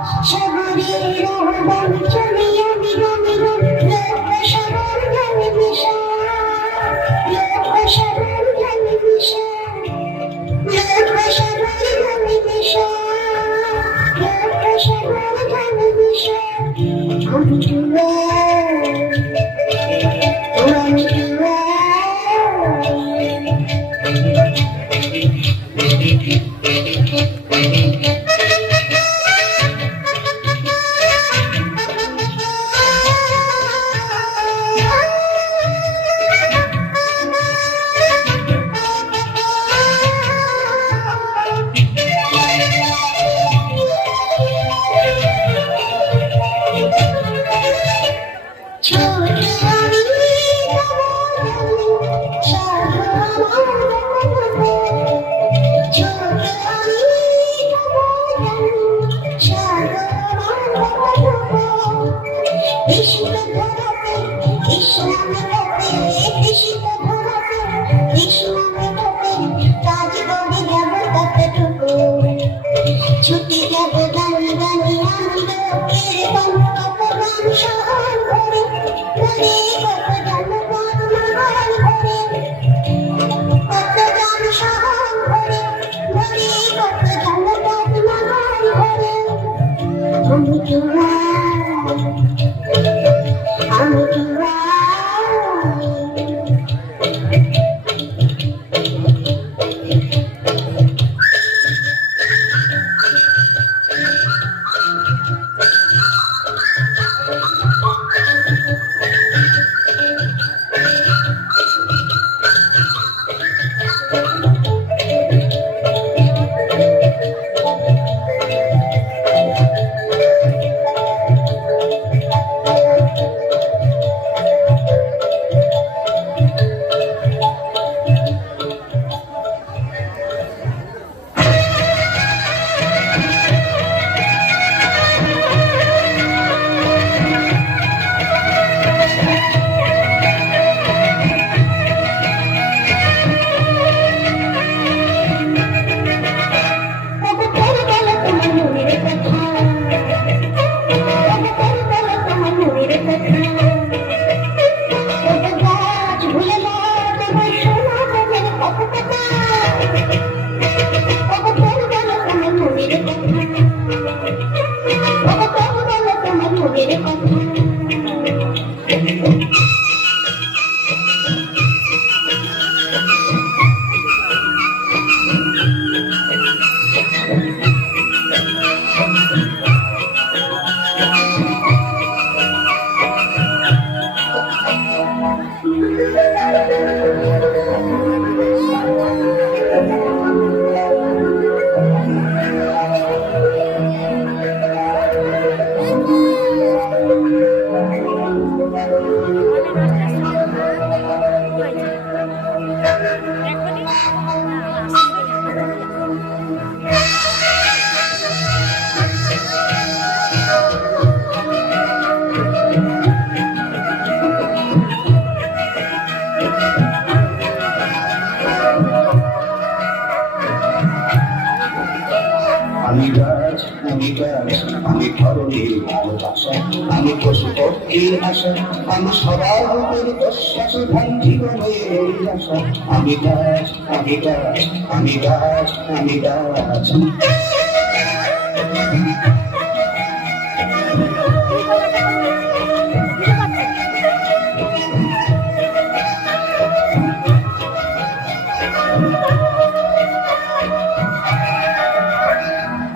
সাগরের আহ্বান চলে আমিরো মিরো লোক সাগর জ্ঞানে মিশা লোক সাগর জ্ঞানে মিশা লোক সাগর জ্ঞানে মিশা লোক সাগর জ্ঞানে মিশা আমি তুলা আমি তুলা ছুটি যাব গানি গানি আমি লোকের অপমান সহন করে মনে কত জনপদ মহান করে কত জন সহন করে মনে কত জনপদ মহান করে আমি তোরা আমি তোরা আমি গাছ আমি ধরনের ভালোবাসা আমি পশু পক্ষীর আশা আমি সবার উপর প্রশ্বাস ধান জীবনের আশা আমি গাছ আমি গাছ আমি গাছ আমি গাছ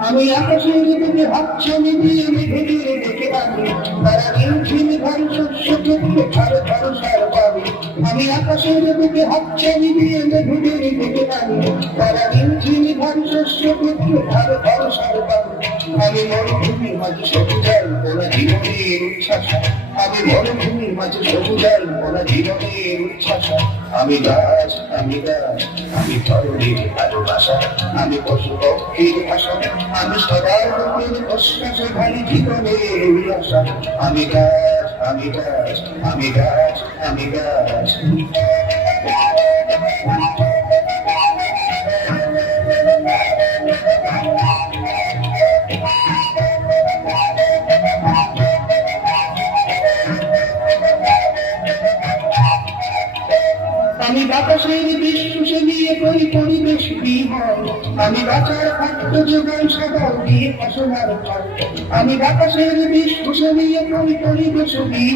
আমি আকাশের দিকে হাতছানি দিয়ে মেঘেদের ডেকে আনি তারা নিমঝিম ধান শস্য ক্ষেত্রে ঝড় ঝড় সার পাবে আমি আকাশের দিকে হাতছানি দিয়ে মেঘেদের ডেকে আনি তারা নিমঝিম ধান শস্য ক্ষেত্রে ঝড় ঝড় সার পাবে আমি মরুভূমির মাঝে সবুজাল বলা জীবনের উচ্ছ্বাসা আমি মরুভূমির মাঝে সবুজাল বলা জীবনের উচ্ছ্বাসা আমি গাছ আমি ধরনের ভালোবাসা আমি পশু পক্ষীর ভাষা আমি সবার উপর প্রশ্বাস ভারী জীবনের আশা আমি গাছ আমি গাছ আমি গাছ আমি গাছ আমি বাঁচার খাদ্য যোগান সদা দিয়ে ফসলার ফল আমি বাতাসের বিষ শুষে নিয়ে পরিবেশ দিই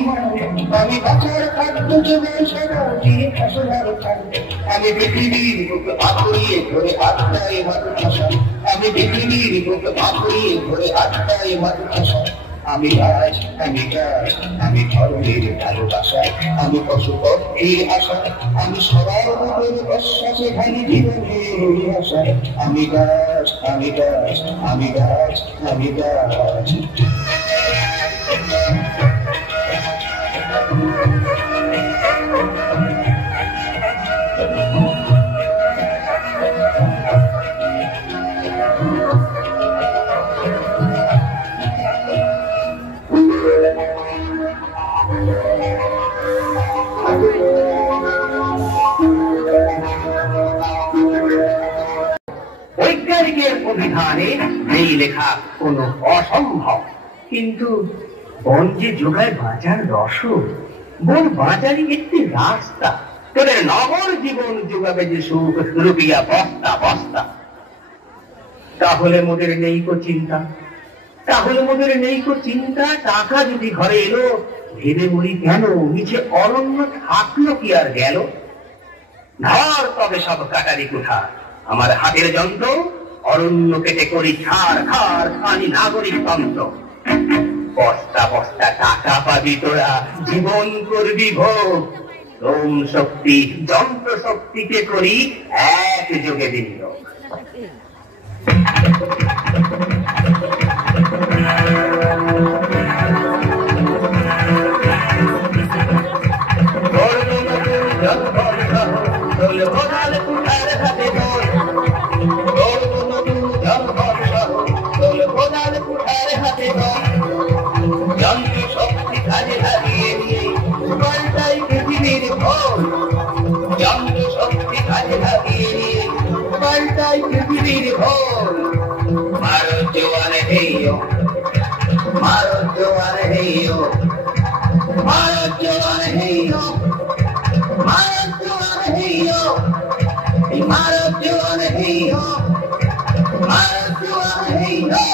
আমি বাঁচার খাদ্য যোগান সদা দিয়ে ফসলার ফল আমি পৃথিবীর বুক আঁকড়িয়ে ধরে আত্মায় মাতৃভাষা আমি পৃথিবীর বুক আঁকড়িয়ে ধরে আত্মায় মাতৃভাষা আমি গাছ আমি গাছ আমি ধর্মের ভালোবাসা আমি পশু পক্ষীর আশা আমি সবার মনের বিশ্বাসে খালি জীবনের আশা আমি গাছ আমি গাছ আমি গাছ আমি গাছ বৈজ্ঞানিকের অভিধানে নেই লেখা কোনো অসম্ভব, কিন্তু বন যে যোগায় বাঁচার রসদ, বন বাঁচারই একটি রাস্তা। তোদের নগর জীবন যোগাবে যে সুখ রুপিয়া বস্তা বস্তা। তাহলে মোদের নেই কো চিন্তা, তাহলে মোদের নেই কো চিন্তা। টাকা যদি ঘরে এলো ভেবে মরি কেন, নিচে অরণ্য থাকলো কি আর গেল। ধর তবে সব কাটারি কুঠা, আমার হাতের যন্ত্র অরণ্য কেটে করি ছাড় খাড়, খানি নাগরিক তন্ত্র। বস্তা বস্তা টাকা পাবি তোরা, জীবন করবি ভোগ। শ্রম শক্তি যন্ত্র শক্তিকে করি একযোগে বিনিয়োগ। যন্ত্র শক্তি কাজে লাগিয়ে নিয়ে পাল্টাই পৃথিবীর ভোল, যন্ত্র শক্তি কাজে লাগিয়ে নিয়ে পাল্টাই পৃথিবীর ভোল। মারো জোয়ার হেইও, মারো জোয়ার হেইও, মারো জোয়ার হেইও, মারো জোয়ার হেইও, মারো জোয়ার হেইও, মারো জোয়ার হেইও।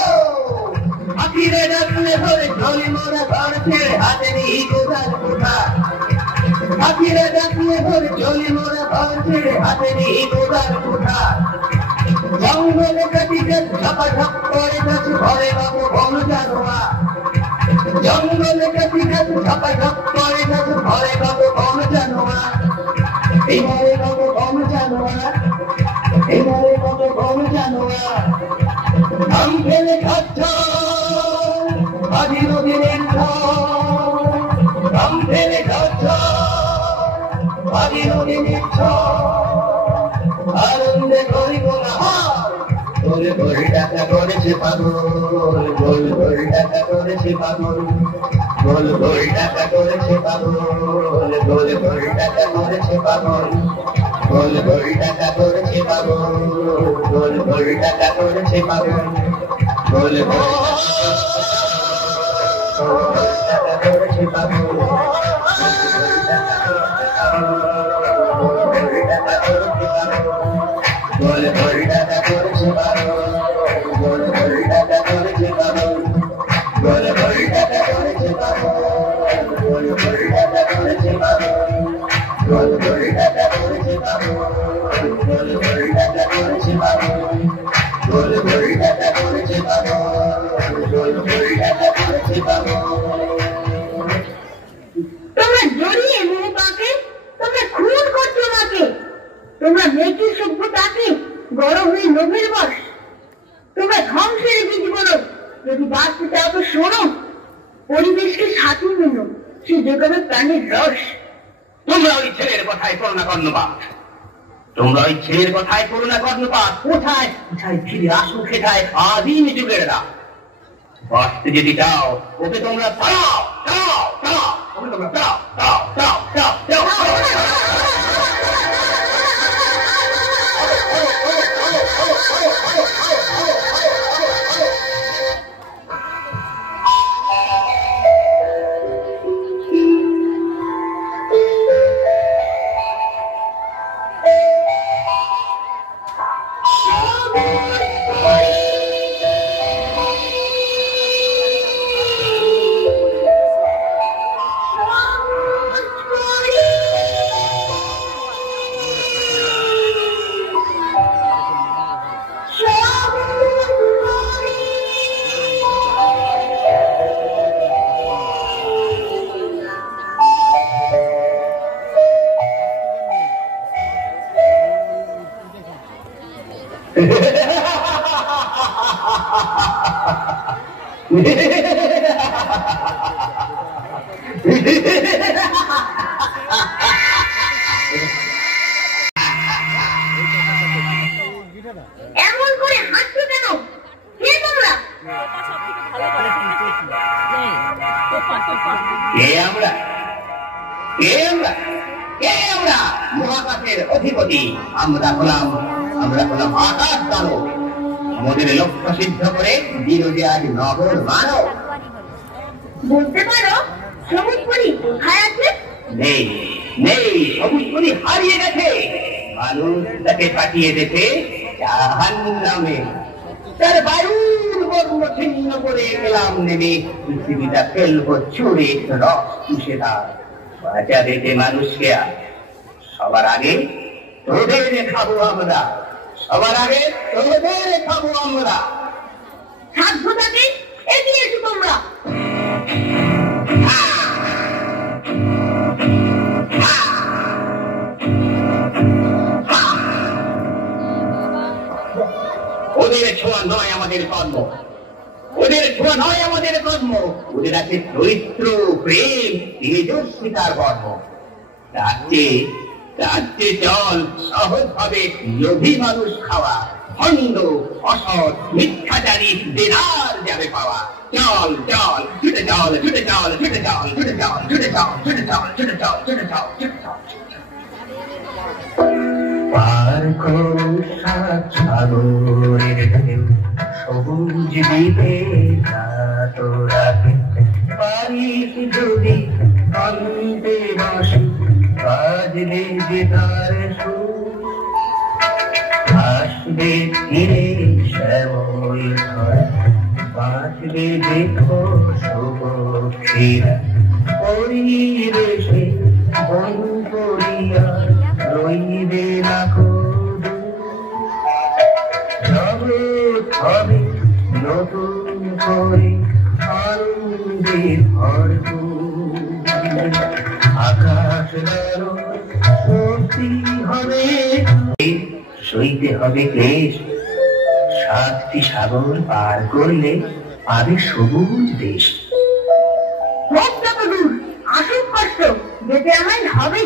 আখিরে ডাকলে ধরে ঝোলি মোরা ঘর ছেড়ে হাতে নিয়ে কোথার কোথা, আখিরে ডাকলে ধরে ঝোলি মোরা ঘর ছেড়ে হাতে নিয়ে কোথার কোথা। জঙ্গলে কাটিতে ঝাপা ঝাপ করে গাছ ঘরে বাবু বন জানোয়া, জঙ্গলে কাটিতে ঝাপা ঝাপ করে গাছ ঘরে বাবু বন জানোয়া। এবারে বাবু বন জানোয়া, এবারে বাবু বন জানোয়া। নাম ফেলে খাচ্ছ আদি নদীর নাম ফেলে খাচ্ছ আদি নদীর আনন্দে করিব না গোল গোল টাকা করেছে পাগল, গোল গোল টাকা করেছে পাগল, গোল গোল টাকা করেছে পাগল, গোল গোল টাকা করেছে পাগল, গোল গোল টাকা করেছে পাগল, গোল গোল টাকা করেছে পাগল, গোল গোল টাকা করেছে পাগল, গোল গোল টাকা করেছে পাগল, গোল গোল টাকা করেছে পাগল, গোল গোল টাকা করেছে পাগল, গোল গোল টাকা করেছে পাগল, গোল গোল টাকা করেছে পাগল, গোল গোল টাকা করেছে পাগল, গোল গোল টাকা করেছে পাগল, গোল গোল টাকা করেছে পাগল। তোমরা জড়িয়ে মেয়েটাকে, তোমরা খুন করছো মাকে, তোমরা মেয়েটির সভ্যতাকে গরম হয়ে লোভের বস, তোমরা ধ্বংসের বীজ বলো। যদি বাঁচতে চাও তো শোনো, পরিবেশকে সাথে মেনো, সে যোগাবে প্রাণের রস। তোমরা ওই ছেলের কথায় করো না কর্ণপাত, তোমরা ওই ছেলের কথায় করো না কর্ণপাত। কোথায় কোথায় ফিরে আসো খেটায় আদিম যুগের রাত। বাঁচতে যদি চাও ওকে তোমরা দাও দাও দাও, ওকে তোমরা দাও দাও দাও দাও দাও। এমন করে হাসছো কেন? কে তোমরা? মহাকাশের অধিপতি আমরা হলাম আকাশ দানব। মোদের লক্ষ্য সিদ্ধ করে বিরোধীর নগর মানব। বলতে পারো সবুজ পরি কোথায় আছে? নেই নেই, সবুজ পরি হারিয়ে গেছে। মানুষ তাকে পাঠিয়ে দিতে জাহান্নামে। তার বায়ুর বর্ণ ছিন্ন করে গেলাম নেমে, পৃথিবীটা ফেলবো চুরে রস চুষে তার বাঁচাবে যে মানুষকে। সবার আগে তোদের খাবো আমরা, সবার আগে তোদের খাবো আমরা। সাধ্যটাকে এগিয়ে এসো তোমরা। ওদের ছোঁয়া নয় আমাদের কর্ম, ওদের ছোঁয়া নয় আমাদের কর্ম। ওদের আছে চরিত্র, প্রেম, তেজস্বিতার কর্ম। রাজ্যে চল সহজ ভাবে লোভী মানুষ খাওয়া, ভণ্ড অসৎ মিথ্যাচারী দেনার যাবে পাওয়া। চল চল ছুটে চল, ছুটে চল, ছুটে চল, ছুটে চল, ছুটে চল, ছুটে চল, ছুটে চল, ছুটে চল, ছুটে চল। পার করো সাগরের ঢেউ, সবুজ দ্বীপে তোরাকে পারিস যদি অন্তে বসে, বাজলে যে তার সুর। আসবে ফিরে শ্যামল ঘর, বাঁচবে দেখো শুভক্ষীরা। পরিবেশে বন করিয়া রইবে না জগৎ হবে নতুন করে আনন্দের ভরপুর। আকাশ সত্যি হবে, সইতে হবে ক্লেশ। 7টি সাগর পার করলে পাবে সবুজ দেশ। হোক যত দূর, আসুক কষ্ট, যেতে আমায় হবে।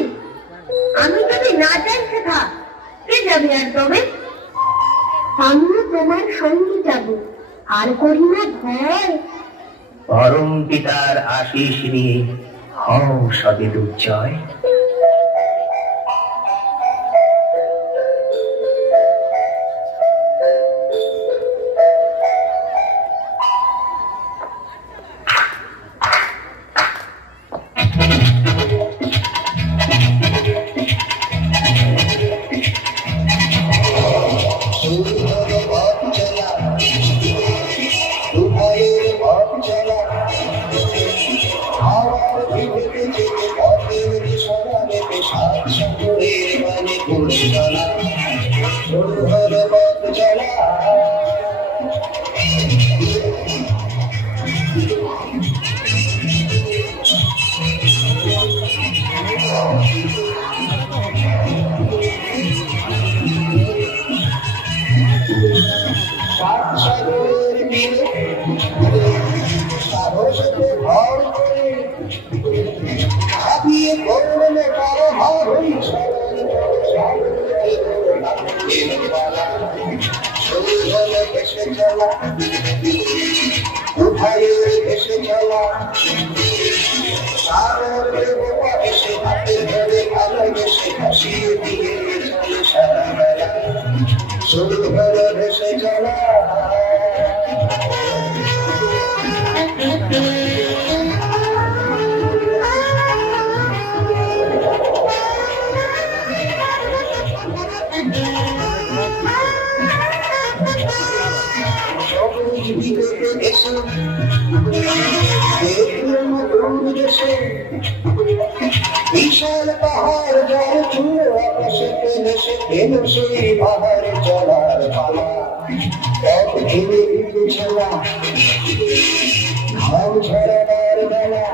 আমি যদি না চাই সেথা, কে যাবে আর তবে? আমিও তোমার সঙ্গে যাব, আর করি না ভয়। পরম পিতার আশিস নিয়ে হও সবে দুর্জয়। বিশাল পাহাড় যার চূড় আকাশে দেশে কেন সেই পাহাড়ে চলার পালা এক ধীরে ধীরে চলা ঘাম ঝরাবার বেলা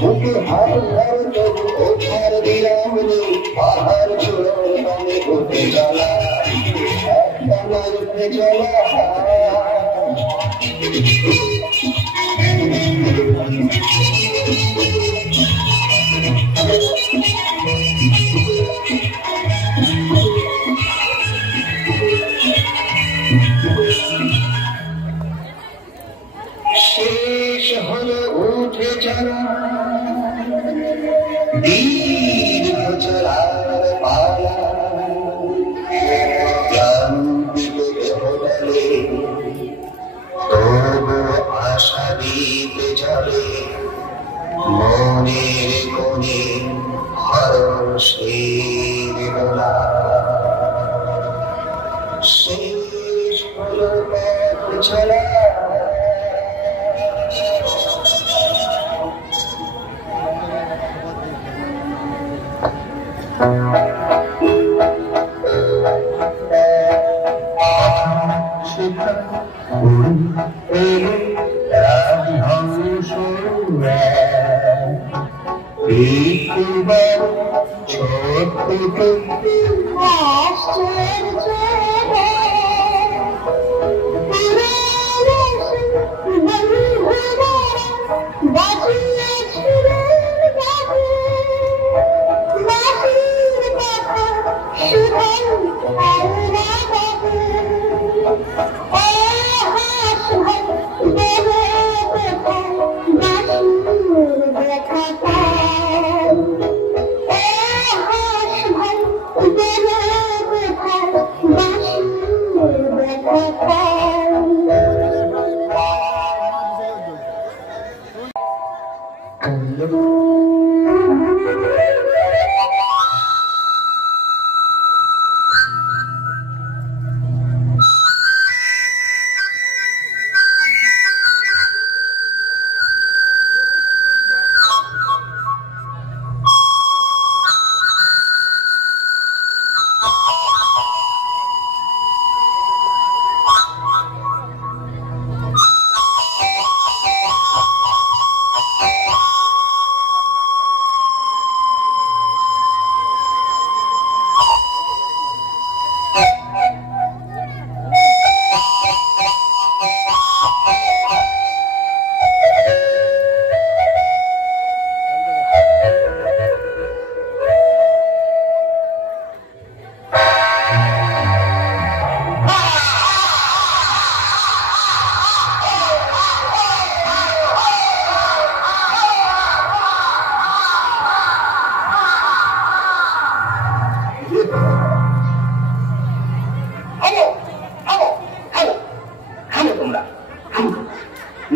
বুকে হাত ধর তবু ওঠার দিলাম নেই পাহাড় চূড়োর মানে উঠে চলা এক টানা উঠে চলা শেষ হলো উঠে চলা দীর্ঘ চলার পালা, তবু আশা দিতে চলে মনের কোণে হরষের দোলা। শেষ হলো পথ চলা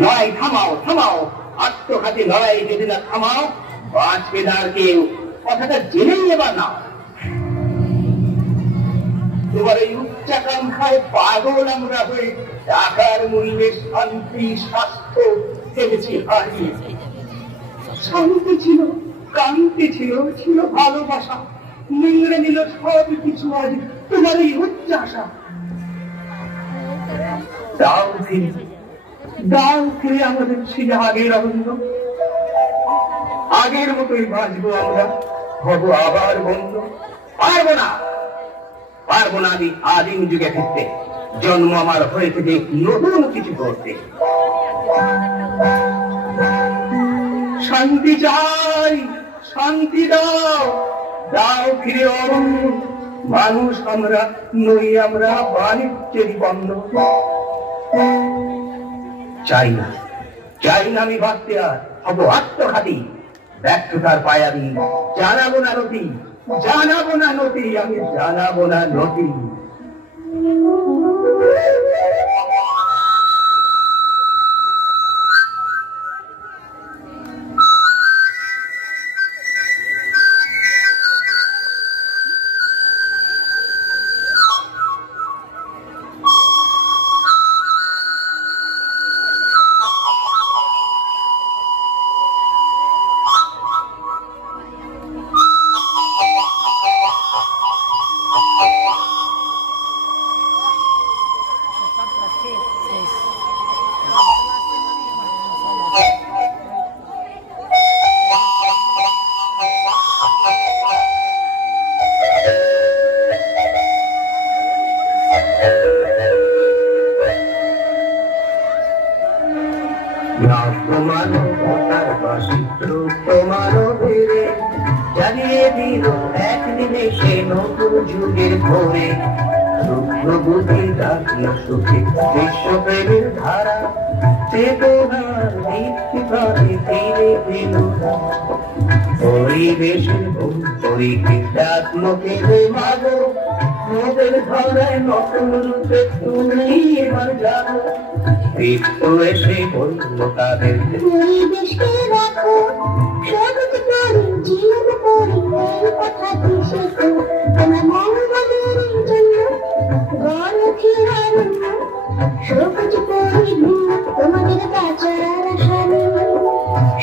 লড়াই থামাও, থামাও, আত্মঘাতী লড়াই যদি না থামাও, বাঁচবে না আর কেউ। কথাটা জেনেই এবার না। তোমার এই উচ্চাকাঙ্ক্ষায় পাগল আমরা হয়ে টাকার মূল্যে শান্তি স্বাস্থ্য ফেলেছি হারিয়ে। শান্তি ছিল, কান্তি ছিল, ছিল ভালোবাসা, নিংড়ে নিল সব কিছু আজ তোমার এই উচ্চাসা। দাও ফিরে, দাও ফিরে আমাদের ছিল আগের আনন্দ। আগের মতোই বাঁচবো আমরা, হব আবার বন্ধু। পারবো না, পারবো না আমি আদিম যুগে ফিরতে। জন্ম আমার হয়েছে যে নতুন কিছু করতে। শান্তি চাই, শান্তি দাও, দাও ফিরে অরণ্য। মানুষ আমরা নই, আমরা বাণিজ্যেরই বন্ধ। চাই না, চাই না আমি বাঁচতে আর, হব আত্মঘাতী। ব্যর্থতার পায়াদি জানাবো না নদী, জানাবো না নদী, আমি জানাবো না নদী। নবমানবতার বাসি রূপ মানবের জ্বালিয়ে দিল একদিনে সে নতুন যুগের ভোরে। রূপবতী ডাকল সুখে বিশ্বপ্রেমের ধারা, চেতনার দীপ্তিভাবে ফিরে পেল। পরিবেশের পরিবেশ লোকেরে মাগো, মোদের ধরায় নতুন রূপে তুমি এবার জানো। একটু এসে বলল তাদের পরিবেশকে রাখো, সবুজ করি জীবন করি, এই কথাটি শেখো। তোমার মঙ্গলের জন্য গড় ফিরানো, সবুজ করি তোমাদের বাঁচার আশা নেই।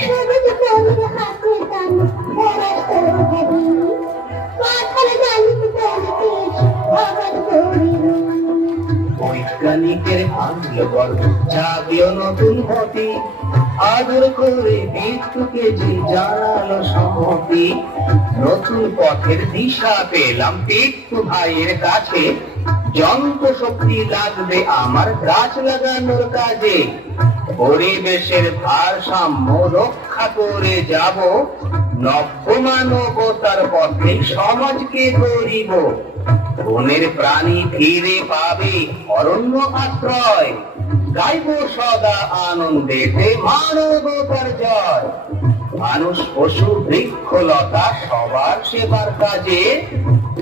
সবুজ করির হাতে টান পরাস্তর ভাবি, মাথার জালিতে পেয়েছি আবার করিল। বৈজ্ঞানিকের ভাঙল গর্ব জাগিও নতুন হতি, আদর করে মৃত্যুকে যে জানালো সম্মতি। নতুন পথের দিশা পেলাম পিট্টু ভাইয়ের কাছে, যন্ত্র শক্তি লাগবে আমার গাছ লাগানোর কাজে। পরিবেশের ভারসাম্য রক্ষা করে যাব, নবমানবতার পথে সমাজকে গড়িব। বনের প্রাণী ফিরে পাবে অরণ্য আশ্রয়, গাইব সদা আনন্দেতে মানবতার জয়। মানুষ পশু বৃক্ষলতা সবার সেবার কাজে,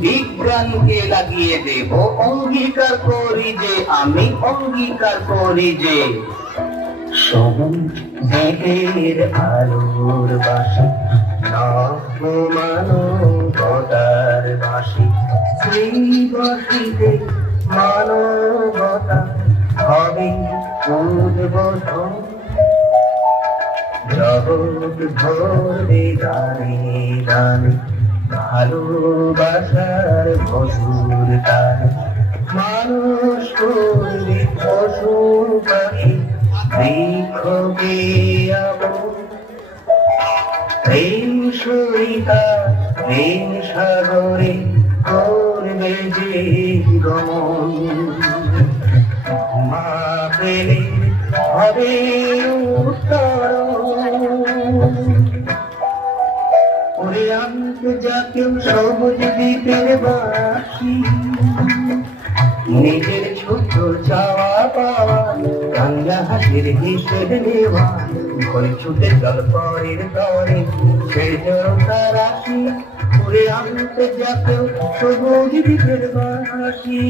বিজ্ঞানকে লাগিয়ে দেব অঙ্গীকার করি যে, আমি অঙ্গীকার করি যে। সবুজ দিকের আলোর বাসি, নবমানবতার বাসি, সেই বাসিতে মানবতা হবে উদ্বোধন। জগৎ ভরে গানে গানে ভালোবাসার মধুর গান। মানুষ করবে পশু পাখি বৃক্ষকে আমন, প্রেম সরিতা প্রেম সাগরে করবে যে গমন। মা পেলে হবে ওরে আন্তর্জাতীয় সবুজ দ্বীপের বাসী, নিজের ছোট চাওয়া পাওয়া গঙ্গা হাসির হিসেবে নেওয়া। ঘরে ছুটে জল পরের তরে সেই জড়তা রাশি, ওরে আন্তর্জাতীয় সবুজ দ্বীপের বাসী।